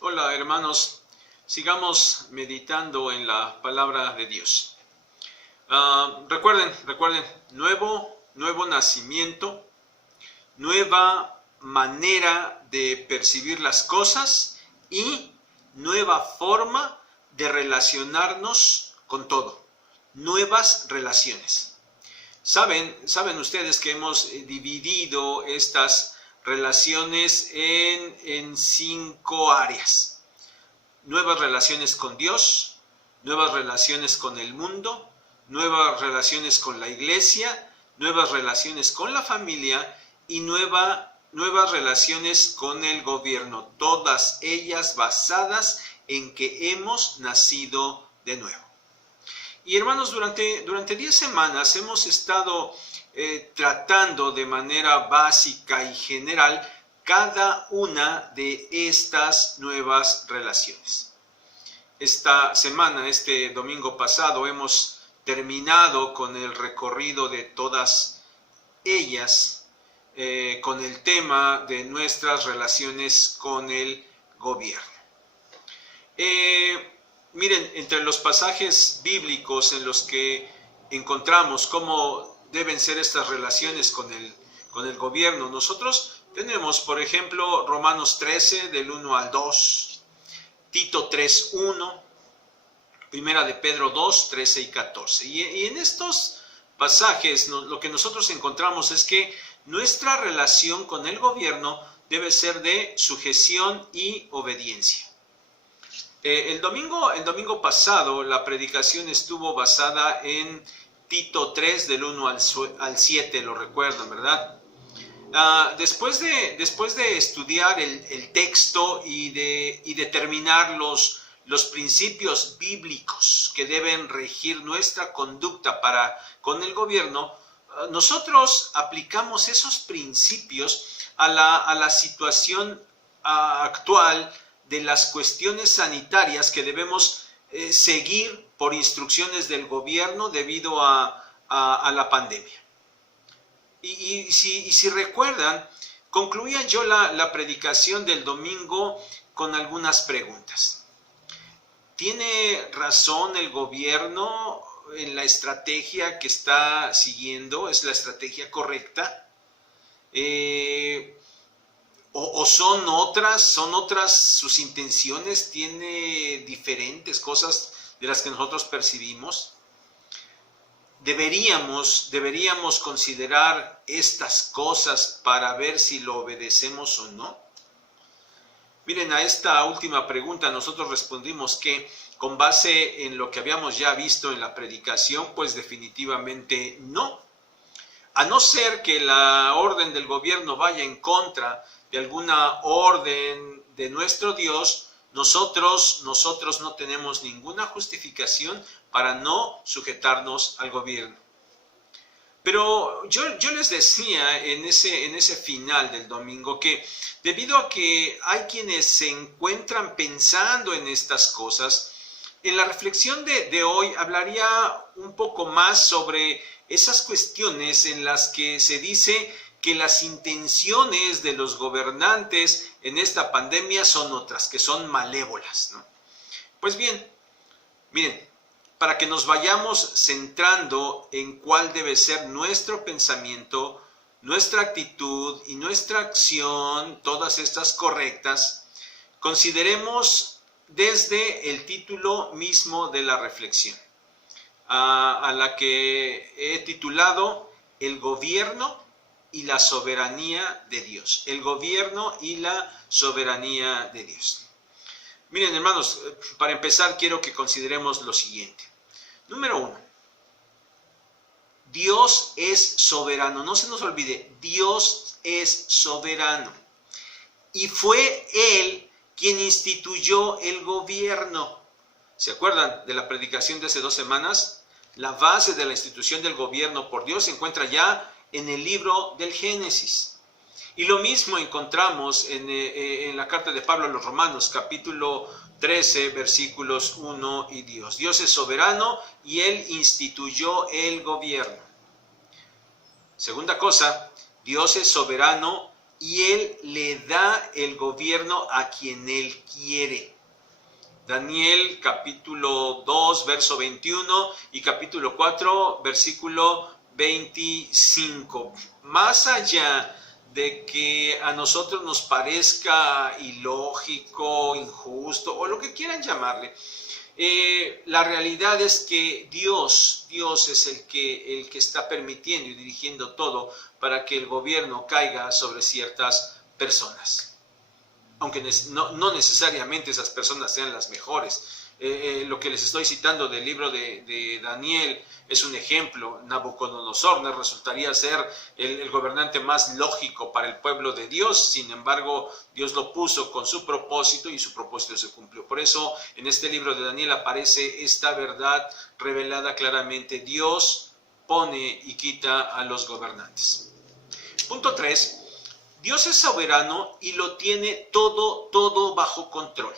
Hola hermanos, sigamos meditando en la palabra de Dios. Recuerden, nuevo nacimiento, nueva manera de percibir las cosas y nueva forma de relacionarnos con todo, nuevas relaciones. Saben ustedes que hemos dividido estas relaciones en 5 áreas. Nuevas relaciones con Dios, nuevas relaciones con el mundo, nuevas relaciones con la iglesia, nuevas relaciones con la familia y nuevas relaciones con el gobierno. Todas ellas basadas en que hemos nacido de nuevo. Y hermanos, durante 10 semanas hemos estado tratando de manera básica y general cada una de estas nuevas relaciones. Esta semana, este domingo pasado, hemos terminado con el recorrido de todas ellas, con el tema de nuestras relaciones con el gobierno. Miren, entre los pasajes bíblicos en los que encontramos cómo deben ser estas relaciones con el gobierno, nosotros tenemos, por ejemplo, Romanos 13, del 1 al 2, Tito 3, 1, Primera de Pedro 2, 13 y 14. Y en estos pasajes lo que nosotros encontramos es que nuestra relación con el gobierno debe ser de sujeción y obediencia. El domingo pasado la predicación estuvo basada en Tito 3 del 1 al 7, lo recuerdan, ¿verdad? Después de estudiar el texto y determinar los principios bíblicos que deben regir nuestra conducta con el gobierno, nosotros aplicamos esos principios a la situación actual de las cuestiones sanitarias que debemos seguir por instrucciones del gobierno debido a la pandemia. Y si recuerdan, concluía yo la predicación del domingo con algunas preguntas. ¿Tiene razón el gobierno en la estrategia que está siguiendo? ¿Es la estrategia correcta? ¿O son otras sus intenciones? ¿Tiene diferentes cosas de las que nosotros percibimos? ¿Deberíamos considerar estas cosas para ver si lo obedecemos o no? Miren, a esta última pregunta nosotros respondimos que con base en lo que habíamos ya visto en la predicación, pues definitivamente no. A no ser que la orden del gobierno vaya en contra de alguna orden de nuestro Dios, nosotros no tenemos ninguna justificación para no sujetarnos al gobierno. Pero yo les decía en ese final del domingo que debido a que hay quienes se encuentran pensando en estas cosas, en la reflexión de hoy hablaría un poco más sobre esas cuestiones en las que se dice que las intenciones de los gobernantes en esta pandemia son otras, que son malévolas, ¿no? Pues bien, miren, para que nos vayamos centrando en cuál debe ser nuestro pensamiento, nuestra actitud y nuestra acción, todas estas correctas, consideremos desde el título mismo de la reflexión, a la que he titulado El gobierno y la soberanía de Dios. El gobierno y la soberanía de Dios. Miren, hermanos, para empezar quiero que consideremos lo siguiente. Número 1. Dios es soberano. No se nos olvide, Dios es soberano. Y fue Él quien instituyó el gobierno. ¿Se acuerdan de la predicación de hace 2 semanas? La base de la institución del gobierno por Dios se encuentra ya en el libro del Génesis. Y lo mismo encontramos en la carta de Pablo a los Romanos, capítulo 13, versículos 1 y 2. Dios es soberano y Él instituyó el gobierno. Segunda cosa, Dios es soberano y Él le da el gobierno a quien Él quiere. Daniel capítulo 2, verso 21 y capítulo 4, versículo 25. Más allá de que a nosotros nos parezca ilógico, injusto o lo que quieran llamarle, la realidad es que Dios es el que está permitiendo y dirigiendo todo para que el gobierno caiga sobre ciertas personas. Aunque no necesariamente esas personas sean las mejores. Lo que les estoy citando del libro de Daniel es un ejemplo. Nabucodonosor resultaría ser el gobernante más lógico para el pueblo de Dios. Sin embargo, Dios lo puso con su propósito y su propósito se cumplió. Por eso, en este libro de Daniel aparece esta verdad revelada claramente. Dios pone y quita a los gobernantes. Punto 3. Dios es soberano y lo tiene todo bajo control.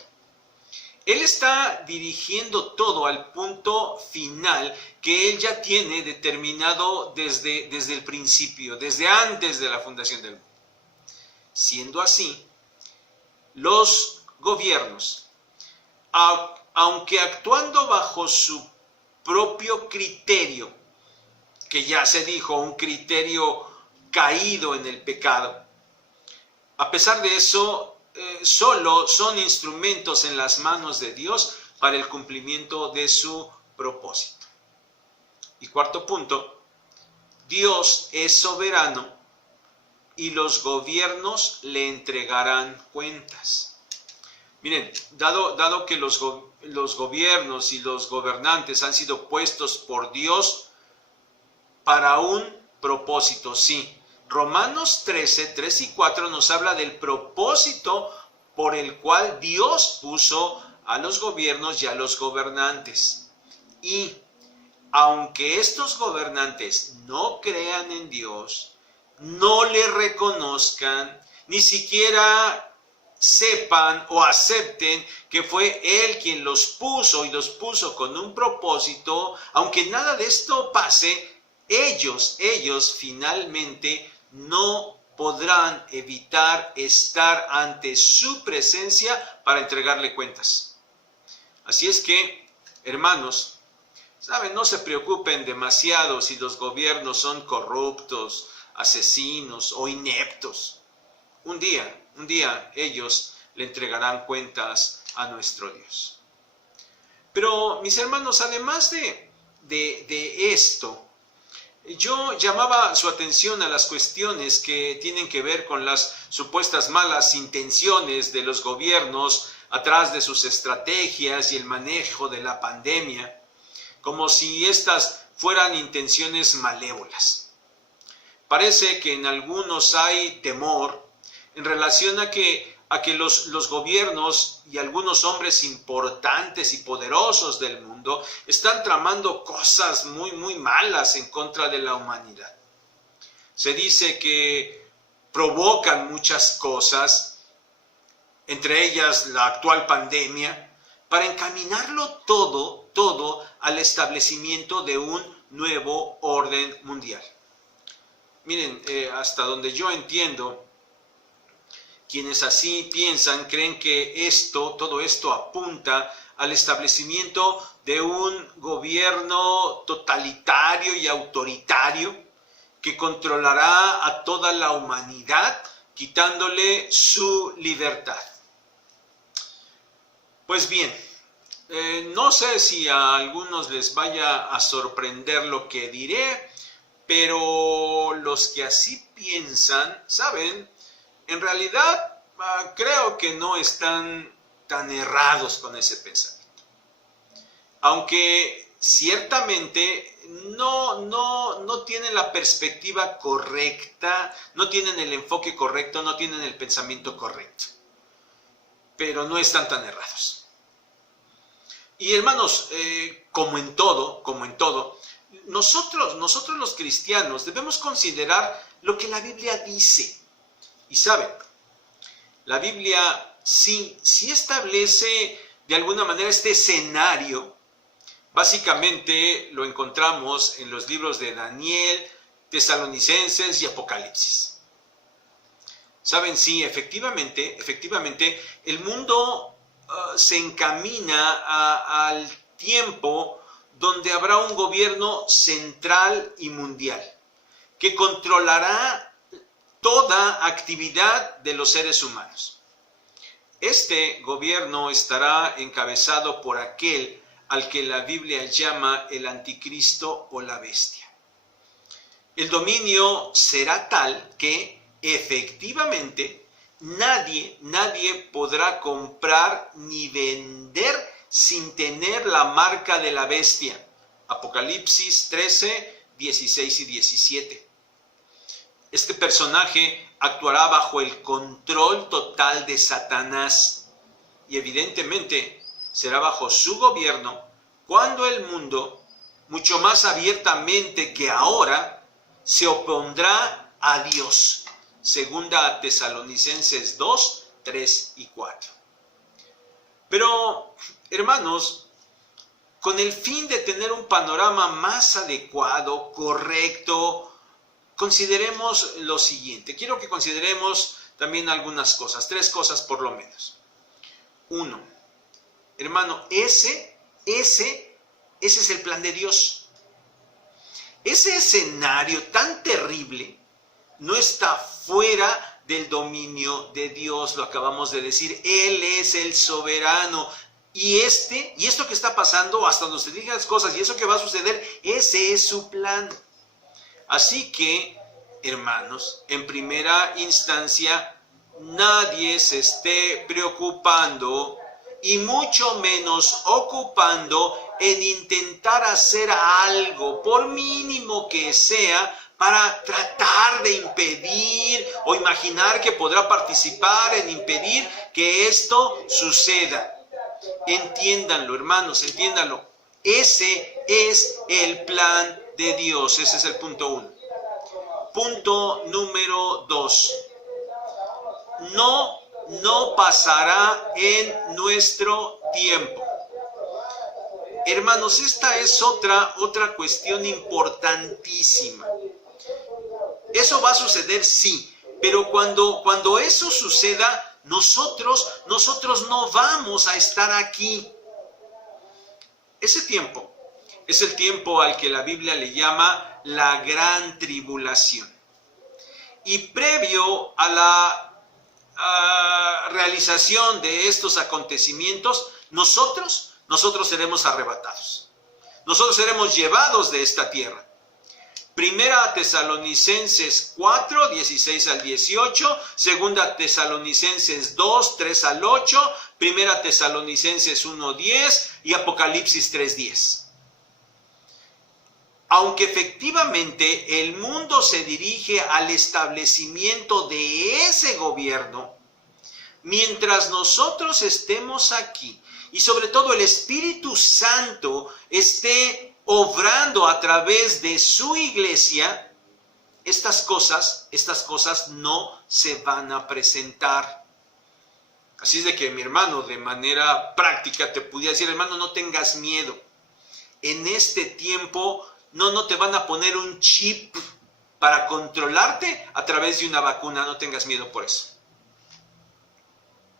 Él está dirigiendo todo al punto final que Él ya tiene determinado desde el principio, desde antes de la fundación del mundo. Siendo así, los gobiernos, aunque actuando bajo su propio criterio, que ya se dijo, un criterio caído en el pecado, a pesar de eso, solo son instrumentos en las manos de Dios para el cumplimiento de su propósito. Y cuarto punto, Dios es soberano y los gobiernos le entregarán cuentas. Miren, dado que los gobiernos y los gobernantes han sido puestos por Dios para un propósito, sí. Romanos 13, 3 y 4 nos habla del propósito por el cual Dios puso a los gobiernos y a los gobernantes. Y aunque estos gobernantes no crean en Dios, no le reconozcan, ni siquiera sepan o acepten que fue Él quien los puso y los puso con un propósito, aunque nada de esto pase, ellos finalmente no podrán evitar estar ante su presencia para entregarle cuentas. Así es que, hermanos, ¿saben? No se preocupen demasiado si los gobiernos son corruptos, asesinos o ineptos. Un día ellos le entregarán cuentas a nuestro Dios. Pero, mis hermanos, además de esto, yo llamaba su atención a las cuestiones que tienen que ver con las supuestas malas intenciones de los gobiernos atrás de sus estrategias y el manejo de la pandemia, como si estas fueran intenciones malévolas. Parece que en algunos hay temor en relación a que los gobiernos y algunos hombres importantes y poderosos del mundo están tramando cosas muy malas en contra de la humanidad. Se dice que provocan muchas cosas, entre ellas la actual pandemia, para encaminarlo todo al establecimiento de un nuevo orden mundial. Miren, hasta donde yo entiendo, quienes así piensan creen que todo esto apunta al establecimiento de un gobierno totalitario y autoritario que controlará a toda la humanidad, quitándole su libertad. Pues bien, no sé si a algunos les vaya a sorprender lo que diré, pero los que así piensan, ¿saben? En realidad, creo que no están tan errados con ese pensamiento. Aunque ciertamente no tienen la perspectiva correcta, no tienen el enfoque correcto, no tienen el pensamiento correcto. Pero no están tan errados. Y hermanos, como en todo, nosotros los cristianos debemos considerar lo que la Biblia dice. Y saben, la Biblia sí establece de alguna manera este escenario. Básicamente lo encontramos en los libros de Daniel, Tesalonicenses y Apocalipsis. Saben, sí, efectivamente, el mundo se encamina al tiempo donde habrá un gobierno central y mundial que controlará toda actividad de los seres humanos. Este gobierno estará encabezado por aquel al que la Biblia llama el anticristo o la bestia. El dominio será tal que efectivamente nadie podrá comprar ni vender sin tener la marca de la bestia. Apocalipsis 13, 16 y 17. Este personaje actuará bajo el control total de Satanás y evidentemente será bajo su gobierno cuando el mundo, mucho más abiertamente que ahora, se opondrá a Dios. Segunda Tesalonicenses 2, 3 y 4. Pero, hermanos, con el fin de tener un panorama más adecuado, correcto, consideremos lo siguiente. Quiero que consideremos también algunas cosas, 3 cosas por lo menos. 1, hermano, ese es el plan de Dios. Ese escenario tan terrible no está fuera del dominio de Dios, lo acabamos de decir. Él es el soberano. Y esto que está pasando, hasta donde se digan las cosas, y eso que va a suceder, ese es su plan. Así que, hermanos, en primera instancia, nadie se esté preocupando y mucho menos ocupando en intentar hacer algo, por mínimo que sea, para tratar de impedir o imaginar que podrá participar en impedir que esto suceda. Entiéndanlo, hermanos, entiéndanlo. Ese es el plan de Dios. Ese es el punto 1. Punto número 2. No pasará en nuestro tiempo. Hermanos, esta es otra cuestión importantísima. Eso va a suceder, sí, pero cuando eso suceda, nosotros no vamos a estar aquí. Ese tiempo es el tiempo al que la Biblia le llama la gran tribulación. Y previo a la realización de estos acontecimientos, nosotros seremos arrebatados. Nosotros seremos llevados de esta tierra. Primera Tesalonicenses 4, 16 al 18, Segunda Tesalonicenses 2, 3 al 8, Primera Tesalonicenses 1, 10 y Apocalipsis 3, 10. Aunque efectivamente el mundo se dirige al establecimiento de ese gobierno, mientras nosotros estemos aquí y sobre todo el Espíritu Santo esté obrando a través de su iglesia, estas cosas no se van a presentar. Así es de que, mi hermano, de manera práctica te pudiera decir, hermano, no tengas miedo. En este tiempo no te van a poner un chip para controlarte a través de una vacuna, no tengas miedo por eso.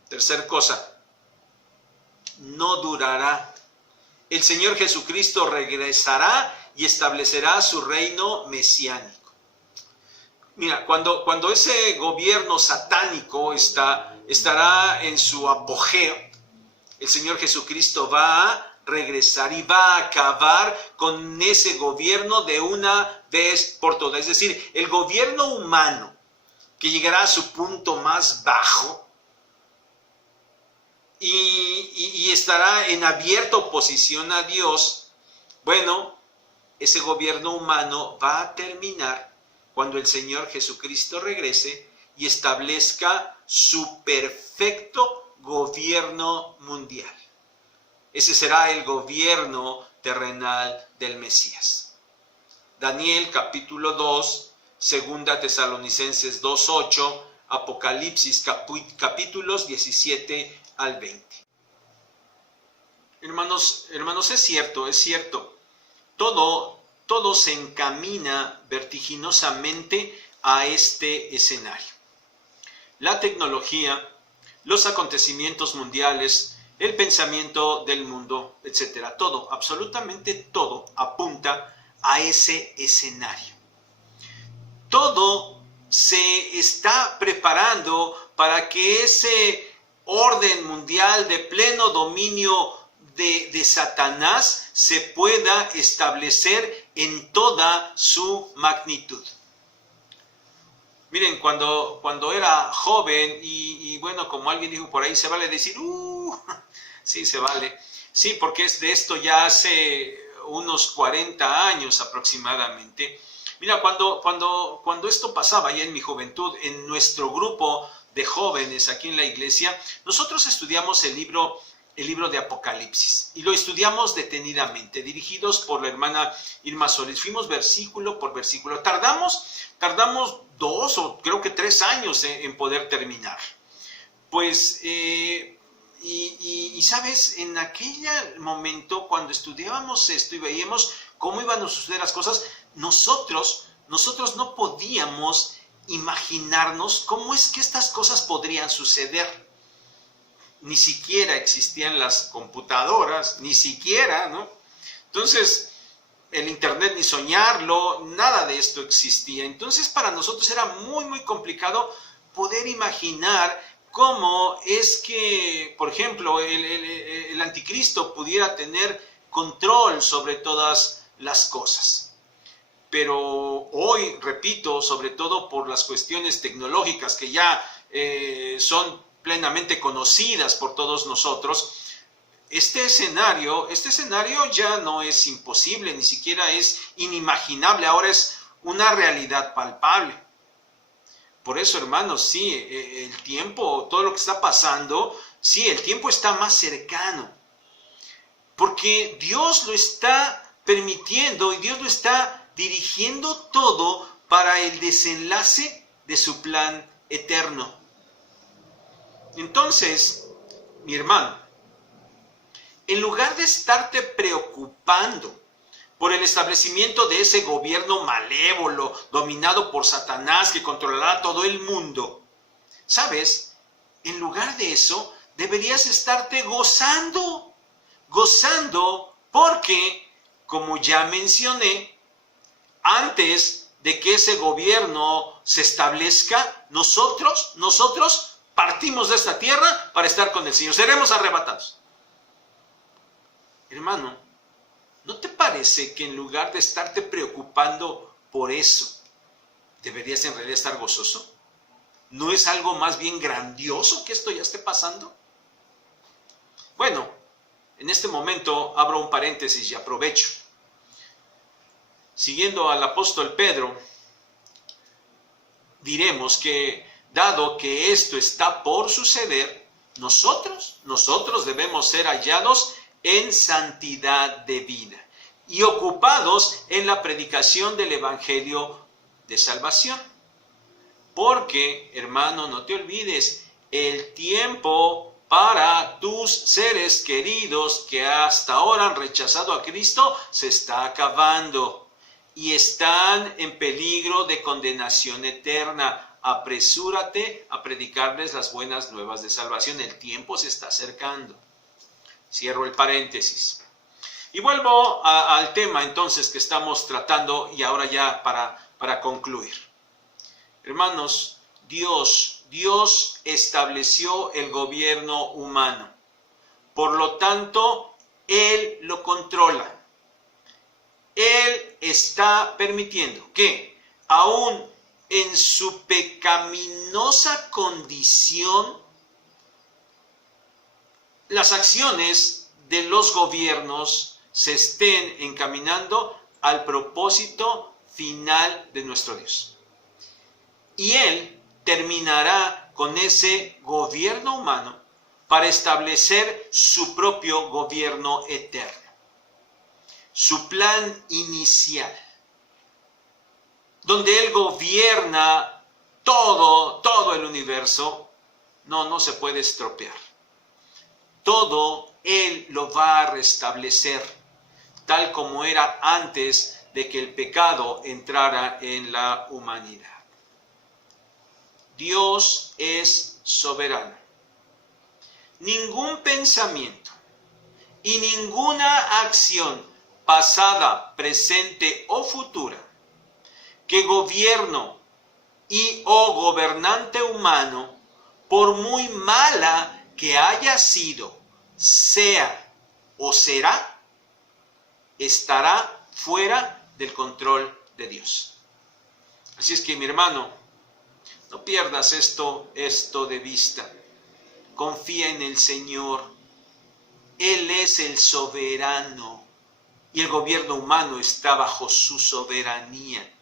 Tercer cosa, no durará. El Señor Jesucristo regresará y establecerá su reino mesiánico. Mira, cuando ese gobierno satánico estará en su apogeo, el Señor Jesucristo va a regresar y va a acabar con ese gobierno de una vez por todas. Es decir, el gobierno humano que llegará a su punto más bajo, y estará en abierta oposición a Dios, bueno, ese gobierno humano va a terminar cuando el Señor Jesucristo regrese y establezca su perfecto gobierno mundial. Ese será el gobierno terrenal del Mesías. Daniel capítulo 2, Segunda Tesalonicenses 2:8, Apocalipsis capítulos 17 al 20. Hermanos, es cierto, todo se encamina vertiginosamente a este escenario. La tecnología, los acontecimientos mundiales, el pensamiento del mundo, etcétera, todo, absolutamente todo apunta a ese escenario. Todo se está preparando para que ese orden mundial de pleno dominio de Satanás se pueda establecer en toda su magnitud. Miren, cuando era joven y bueno, como alguien dijo por ahí, se vale decir, sí, se vale. Sí, porque es de esto ya hace unos 40 años aproximadamente. Mira, cuando esto pasaba ya en mi juventud, en nuestro grupo de jóvenes aquí en la iglesia, nosotros estudiamos el libro de Apocalipsis y lo estudiamos detenidamente, dirigidos por la hermana Irma Solís. Fuimos versículo por versículo. Tardamos 2 o creo que 3 años en poder terminar. Pues, y sabes, en aquel momento cuando estudiábamos esto y veíamos cómo iban a suceder las cosas, nosotros no podíamos imaginarnos cómo es que estas cosas podrían suceder. Ni siquiera existían las computadoras, ni siquiera, ¿no? Entonces, el internet ni soñarlo, nada de esto existía. Entonces, para nosotros era muy, muy complicado poder imaginar cómo es que, por ejemplo, el anticristo pudiera tener control sobre todas las cosas. Pero hoy, repito, sobre todo por las cuestiones tecnológicas que ya son plenamente conocidas por todos nosotros, este escenario ya no es imposible, ni siquiera es inimaginable, ahora es una realidad palpable. Por eso, hermanos, sí, el tiempo, todo lo que está pasando, sí, el tiempo está más cercano, porque Dios lo está permitiendo y Dios lo está dirigiendo todo para el desenlace de su plan eterno. Entonces, mi hermano, en lugar de estarte preocupando por el establecimiento de ese gobierno malévolo, dominado por Satanás, que controlará todo el mundo, ¿sabes? En lugar de eso, deberías estarte gozando porque, como ya mencioné, antes de que ese gobierno se establezca, nosotros partimos de esta tierra para estar con el Señor. Seremos arrebatados. Hermano, ¿no te parece que en lugar de estarte preocupando por eso, deberías en realidad estar gozoso? ¿No es algo más bien grandioso que esto ya esté pasando? Bueno, en este momento abro un paréntesis y aprovecho. Siguiendo al apóstol Pedro, diremos que dado que esto está por suceder, nosotros debemos ser hallados en santidad de vida y ocupados en la predicación del evangelio de salvación. Porque, hermano, no te olvides, el tiempo para tus seres queridos que hasta ahora han rechazado a Cristo se está acabando y están en peligro de condenación eterna. Apresúrate a predicarles las buenas nuevas de salvación. El tiempo se está acercando. Cierro el paréntesis. Y vuelvo al tema entonces que estamos tratando y ahora ya para concluir. Hermanos, Dios estableció el gobierno humano. Por lo tanto, Él lo controla. Él está permitiendo que, aún en su pecaminosa condición, las acciones de los gobiernos se estén encaminando al propósito final de nuestro Dios. Y Él terminará con ese gobierno humano para establecer su propio gobierno eterno. Su plan inicial, donde Él gobierna todo el universo, no se puede estropear. Todo Él lo va a restablecer, tal como era antes de que el pecado entrara en la humanidad. Dios es soberano. Ningún pensamiento y ninguna acción pasada, presente o futura que gobierno y o gobernante humano, por muy mala que haya sido, sea o será, estará fuera del control de Dios. Así es que, mi hermano, no pierdas esto de vista. Confía en el Señor. Él es el soberano y el gobierno humano está bajo su soberanía.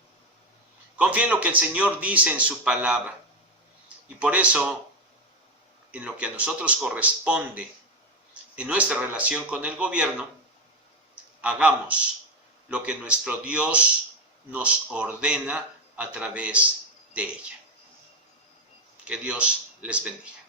Confía en lo que el Señor dice en su palabra. Y por eso, en lo que a nosotros corresponde, en nuestra relación con el gobierno, hagamos lo que nuestro Dios nos ordena a través de ella. Que Dios les bendiga.